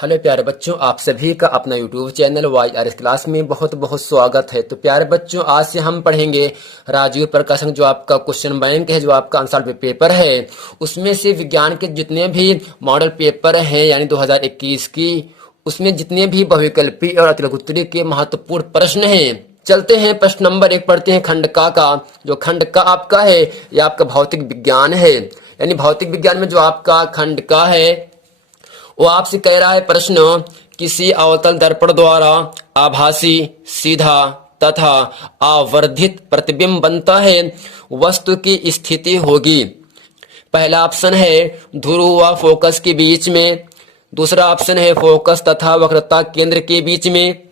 Hello प्यारे बच्चों, आप सभी का अपना यूट्यूब चैनल YRS क्लास में बहुत बहुत स्वागत है। तो प्यारे बच्चों, आज से हम पढ़ेंगे राजीव प्रकाशन जो आपका क्वेश्चन बैंक है, जो आपका आंसर पेपर है, उसमें से विज्ञान के जितने भी मॉडल पेपर हैं यानी 2021 की, उसमें जितने भी बहुविकल्पी और अतिलघुत्तरी के महत्वपूर्ण प्रश्न हैं। चलते हैं, प्रश्न नंबर 1 पढ़ते हैं खंड का। जो खंड का आपका है यह आपका भौतिक विज्ञान है, यानी भौतिक विज्ञान में जो आपका खंड का है वो आपसे कह रहा है प्रश्न, किसी अवतल दर्पण द्वारा आभासी सीधा तथा आवर्धित प्रतिबिंब बनता है, वस्तु की स्थिति होगी। पहला ऑप्शन है ध्रुव व फोकस के बीच में, दूसरा ऑप्शन है फोकस तथा वक्रता केंद्र के बीच में,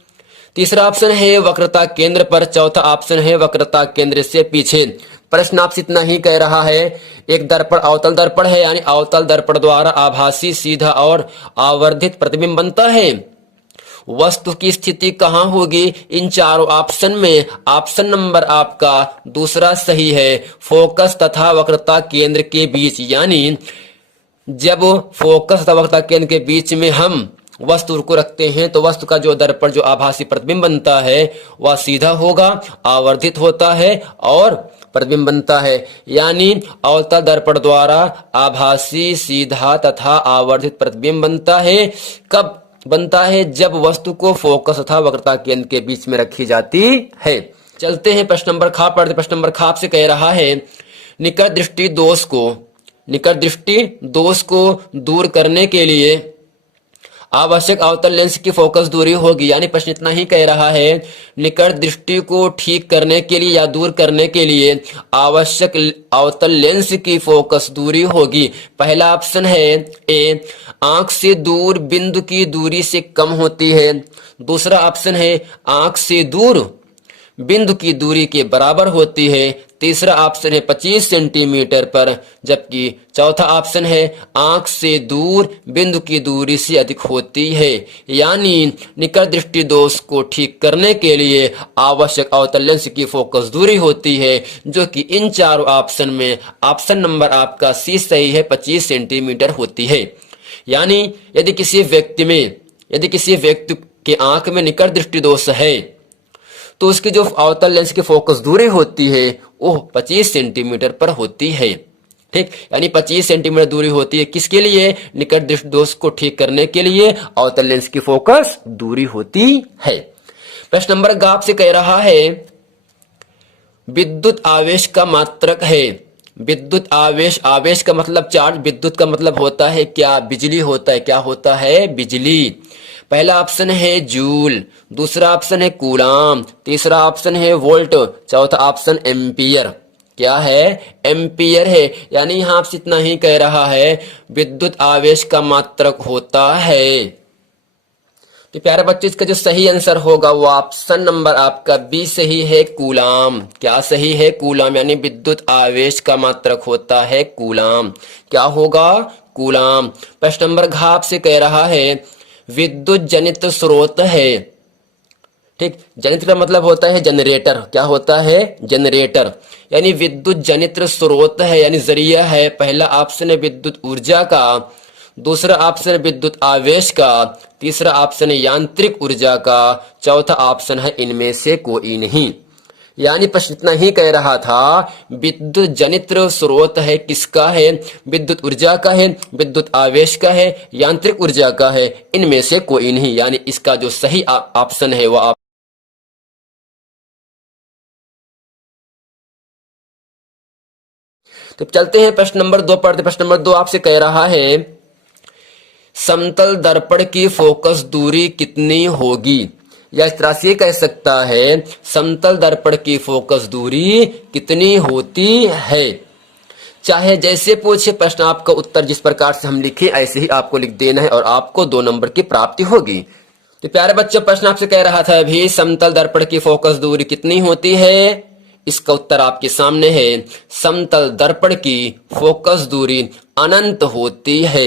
तीसरा ऑप्शन है वक्रता केंद्र पर, चौथा ऑप्शन है वक्रता केंद्र से पीछे। प्रश्न आपसे इतना ही कह रहा है, एक दर्पण अवतल दर्पण है, यानी अवतल दर्पण द्वारा आभासी सीधा और आवर्धित प्रतिबिंब बनता है, वस्तु की स्थिति कहाँ होगी? इन चारों ऑप्शन में ऑप्शन नंबर आपका दूसरा सही है, फोकस तथा वक्रता केंद्र के बीच। यानी जब फोकस तथा वक्रता केंद्र के बीच में हम वस्तु को रखते हैं तो वस्तु का जो दर्पण जो आभासी प्रतिबिंब बनता है वह सीधा होगा, आवर्धित होता है और प्रतिबिंब बनता है। यानी अवतल दर्पण द्वारा आभासी सीधा तथा आवर्धित प्रतिबिंब बनता है। कब बनता है? जब वस्तु को फोकस तथा वक्रता केंद्र के बीच में रखी जाती है। चलते हैं प्रश्न नंबर खा पढ़ते। प्रश्न नंबर खा आपसे कह रहा है, निकट दृष्टि दोष को दूर करने के लिए आवश्यक अवतल लेंस की फोकस दूरी होगी। यानी प्रश्न इतना ही कह रहा है, निकट दृष्टि को ठीक करने के लिए या दूर करने के लिए आवश्यक अवतल लेंस की फोकस दूरी होगी। पहला ऑप्शन है ए, आंख से दूर बिंदु की दूरी से कम होती है। दूसरा ऑप्शन है आंख से दूर बिंदु की दूरी के बराबर होती है। तीसरा ऑप्शन है 25 सेंटीमीटर पर, जबकि चौथा ऑप्शन है आंख से दूर बिंदु की दूरी से अधिक होती है। यानी निकट दृष्टि दोष को ठीक करने के लिए आवश्यक अवतल लेंस की फोकस दूरी होती है, जो कि इन चारों ऑप्शन में ऑप्शन नंबर आपका सी सही है, 25 सेंटीमीटर होती है। यानी यदि किसी व्यक्ति के आंख में निकट दृष्टि दोष है तो उसकी जो अवतल लेंस की फोकस दूरी होती है वो 25 सेंटीमीटर पर होती है। ठीक, यानी 25 सेंटीमीटर दूरी होती है किसके लिए? निकट दृष्टि दोष को ठीक करने के लिए अवतल लेंस की फोकस दूरी होती है। प्रश्न नंबर ग आपसे कह रहा है, विद्युत आवेश का मात्रक है। विद्युत आवेश का मतलब चार्ज, विद्युत का मतलब होता है क्या? बिजली होता है। क्या होता है? बिजली। पहला ऑप्शन है जूल, दूसरा ऑप्शन है कूलाम, तीसरा ऑप्शन है वोल्ट, चौथा ऑप्शन एम्पियर। क्या है? एम्पियर है। यानी यहां से इतना ही कह रहा है, विद्युत आवेश का मात्रक होता है। तो प्यारे बच्चों, इसका जो सही आंसर होगा वो ऑप्शन नंबर आपका बी सही है, कूलाम। क्या सही है? कूलाम। यानी विद्युत आवेश का मात्रक होता है कूलाम। क्या होगा? कूलाम। प्रश्न नंबर घ आपसे कह रहा है, विद्युत जनित स्रोत है। ठीक, जनित का मतलब होता है जनरेटर। क्या होता है? जनरेटर। यानी विद्युत जनित स्रोत है, यानी जरिया है। पहला ऑप्शन है विद्युत ऊर्जा का, दूसरा ऑप्शन है विद्युत आवेश का, तीसरा ऑप्शन है यांत्रिक ऊर्जा का, चौथा ऑप्शन है इनमें से कोई नहीं। यानी प्रश्न इतना ही कह रहा था, विद्युत जनित स्रोत है किसका है? विद्युत ऊर्जा का है, विद्युत आवेश का है, यांत्रिक ऊर्जा का है, इनमें से कोई नहीं। यानी इसका जो सही ऑप्शन है वह तो चलते हैं प्रश्न नंबर 2 पढ़ते। प्रश्न नंबर 2 आपसे कह रहा है, समतल दर्पण की फोकस दूरी कितनी होगी? या इस तरह से कह सकता है, समतल दर्पण की फोकस दूरी कितनी होती है। चाहे जैसे पूछे प्रश्न, आपका उत्तर जिस प्रकार से हम लिखे ऐसे ही आपको लिख देना है और आपको 2 नंबर की प्राप्ति होगी। तो प्यारे बच्चों, प्रश्न आपसे कह रहा था अभी, समतल दर्पण की फोकस दूरी कितनी होती है? इसका उत्तर आपके सामने है, समतल दर्पण की फोकस दूरी अनंत होती है।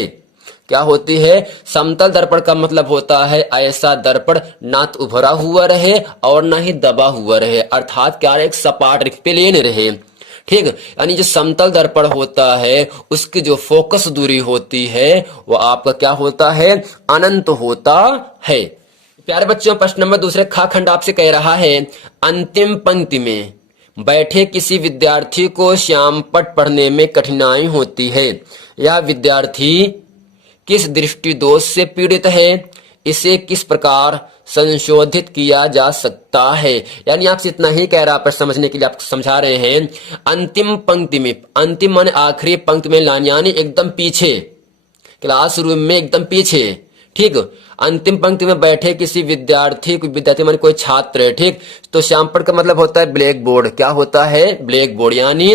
क्या होती है? समतल दर्पण का मतलब होता है ऐसा दर्पण ना तो उभरा हुआ रहे और ना ही दबा हुआ रहे, अर्थात क्या, एक सपाट रिक्त प्लेन रहे। ठीक, यानी जो समतल दर्पण होता है उसकी जो फोकस दूरी होती है वो आपका क्या होता है, अनंत होता है। प्यारे बच्चों, प्रश्न नंबर दूसरे खा खंड आपसे कह रहा है, अंतिम पंक्ति में बैठे किसी विद्यार्थी को श्यामपट्ट पढ़ने में कठिनाई होती है। यह विद्यार्थी किस दृष्टि दोष से पीड़ित है, इसे किस प्रकार संशोधित किया जा सकता है। यानी आपसे इतना ही कह रहा पर समझने के लिए आपको समझा रहे हैं। अंतिम पंक्ति में, अंतिम माने आखिरी पंक्ति में लाने, यानी एकदम पीछे, क्लासरूम में एकदम पीछे, ठीक, अंतिम पंक्ति में बैठे किसी विद्यार्थी, विद्यार्थी माने कोई छात्र है, ठीक, तो श्यामपट्ट का मतलब होता है ब्लैक बोर्ड। क्या होता है, ब्लैक बोर्ड। यानी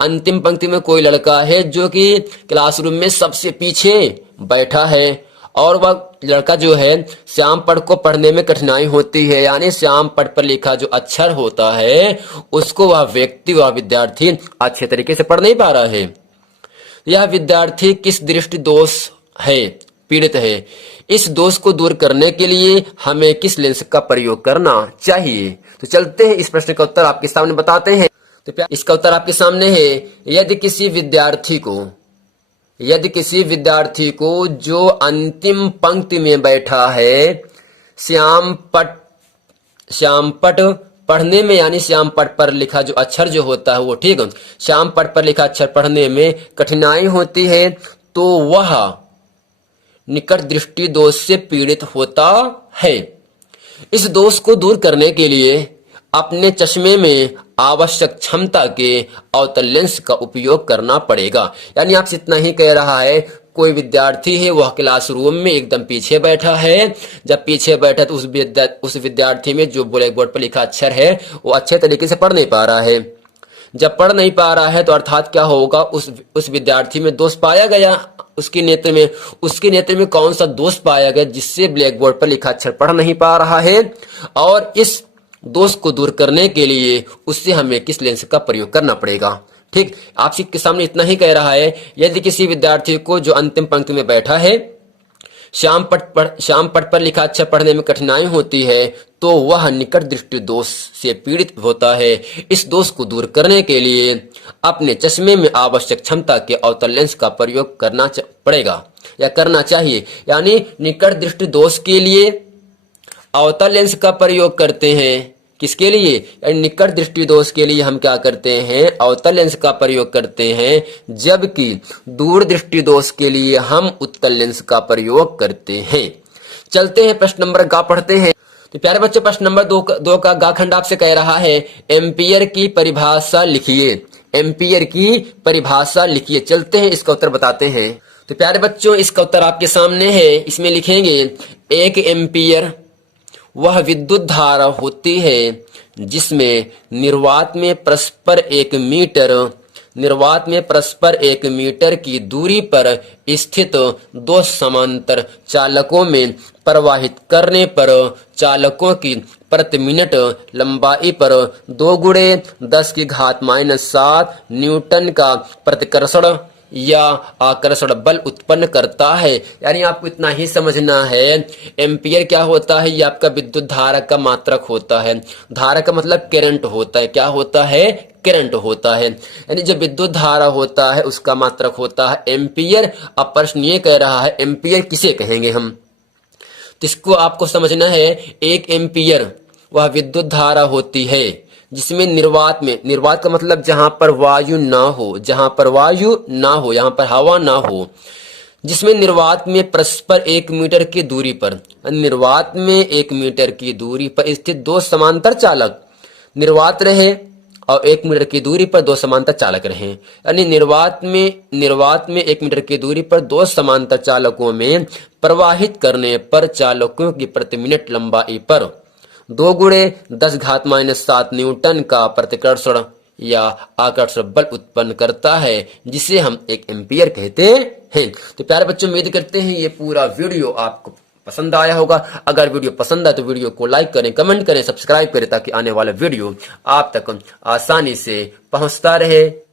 अंतिम पंक्ति में कोई लड़का है जो कि क्लासरूम में सबसे पीछे बैठा है और वह लड़का जो है श्यामपट्ट को पढ़ने में कठिनाई होती है, यानी श्यामपट्ट पर लिखा जो अक्षर होता है उसको वह व्यक्ति, वह विद्यार्थी अच्छे तरीके से पढ़ नहीं पा रहा है। यह विद्यार्थी किस दृष्टि दोष है, पीड़ित है, इस दोष को दूर करने के लिए हमें किस लेंस का प्रयोग करना चाहिए। तो चलते हैं इस प्रश्न का उत्तर आपके सामने बताते हैं। तो इसका उत्तर आपके सामने है, यदि किसी विद्यार्थी को जो अंतिम पंक्ति में बैठा है श्यामपट्ट पढ़ने में, यानी श्यामपट्ट पर लिखा जो अक्षर जो होता है वो, ठीक, श्यामपट्ट पर लिखा अक्षर पढ़ने में कठिनाई होती है, तो वह निकट दृष्टि दोष से पीड़ित होता है। इस दोष को दूर करने के लिए अपने चश्मे में आवश्यक क्षमता के अवतल लेंस का उपयोग करना पड़ेगा। यानी आपसे इतना ही कह रहा है, कोई विद्यार्थी है वह क्लासरूम में एकदम पीछे बैठा है। जब पीछे बैठा तो उस विद्यार्थी में जो ब्लैक बोर्ड पर लिखा अक्षर है वो अच्छे तरीके से पढ़ नहीं पा रहा है। जब पढ़ नहीं पा रहा है तो अर्थात क्या होगा, उस विद्यार्थी में दोष पाया गया। उसके नेत्र में कौन सा दोष पाया गया जिससे ब्लैक बोर्ड पर लिखा अक्षर पढ़ नहीं पा रहा है, और इस दोष को दूर करने के लिए उससे हमें किस लेंस का प्रयोग करना पड़ेगा। ठीक, आपके सामने इतना ही कह रहा है, यदि किसी विद्यार्थी को जो अंतिम पंक्ति में बैठा है श्यामपट्ट पर लिखा अक्षर पढ़ने में कठिनाई होती है, तो वह निकट दृष्टि दोष से पीड़ित होता है। इस दोष को दूर करने के लिए अपने चश्मे में आवश्यक क्षमता के अवतल लेंस का प्रयोग करना पड़ेगा या करना चाहिए। यानी निकट दृष्टि दोष के लिए अवतल लेंस का प्रयोग करते हैं। किसके लिए, यानी निकट दृष्टि दोष के लिए हम क्या करते हैं, अवतल लेंस का प्रयोग करते हैं, जबकि दूर दृष्टि दोष के लिए हम उत्तल लेंस का प्रयोग करते हैं। चलते हैं प्रश्न नंबर गा पढ़ते हैं। तो प्यारे बच्चों, प्रश्न नंबर दो का गा खंड आपसे कह रहा है, एम्पियर की परिभाषा लिखिए। एम्पियर की परिभाषा लिखिए। चलते हैं इसका उत्तर बताते हैं। तो प्यारे बच्चों, इसका उत्तर आपके सामने है। इसमें लिखेंगे, एक एम्पियर वह विद्युत धारा होती है जिसमें निर्वात में परस्पर 1 मीटर की दूरी पर स्थित दो समांतर चालकों में प्रवाहित करने पर चालकों की प्रति मिनट लंबाई पर 2 × 10⁻⁷ न्यूटन का प्रतिकर्षण या आकर्षण बल उत्पन्न करता है। यानी आपको इतना ही समझना है, एम्पियर क्या होता है, ये आपका विद्युत धारा का मात्रक होता है। धारा का मतलब करंट होता है। क्या होता है, करंट होता है। यानी जो विद्युत धारा होता है उसका मात्रक होता है एम्पियर। अब प्रश्न ये कह रहा है, एम्पियर किसे कहेंगे हम, तो इसको आपको समझना है। एक एम्पियर वह विद्युत धारा होती है जिसमें निर्वात का मतलब जहां पर वायु ना हो, यहाँ पर हवा ना हो, जिसमें निर्वात में परस्पर 1 मीटर की दूरी पर, निर्वात में 1 मीटर की दूरी पर स्थित 2 समांतर चालक निर्वात रहे और 1 मीटर की दूरी पर 2 समांतर चालक रहे। यानी निर्वात में 1 मीटर की दूरी पर 2 समांतर चालकों में प्रवाहित करने पर चालकों की प्रति मिनट लंबाई पर 2 × 10⁻⁷ न्यूटन का प्रतिकर्षण या आकर्षण बल उत्पन्न करता है, जिसे हम एक एम्पियर कहते हैं। तो प्यारे बच्चों, उम्मीद करते हैं ये पूरा वीडियो आपको पसंद आया होगा। अगर वीडियो पसंद आए तो वीडियो को लाइक करें, कमेंट करें, सब्सक्राइब करें, ताकि आने वाला वीडियो आप तक आसानी से पहुंचता रहे।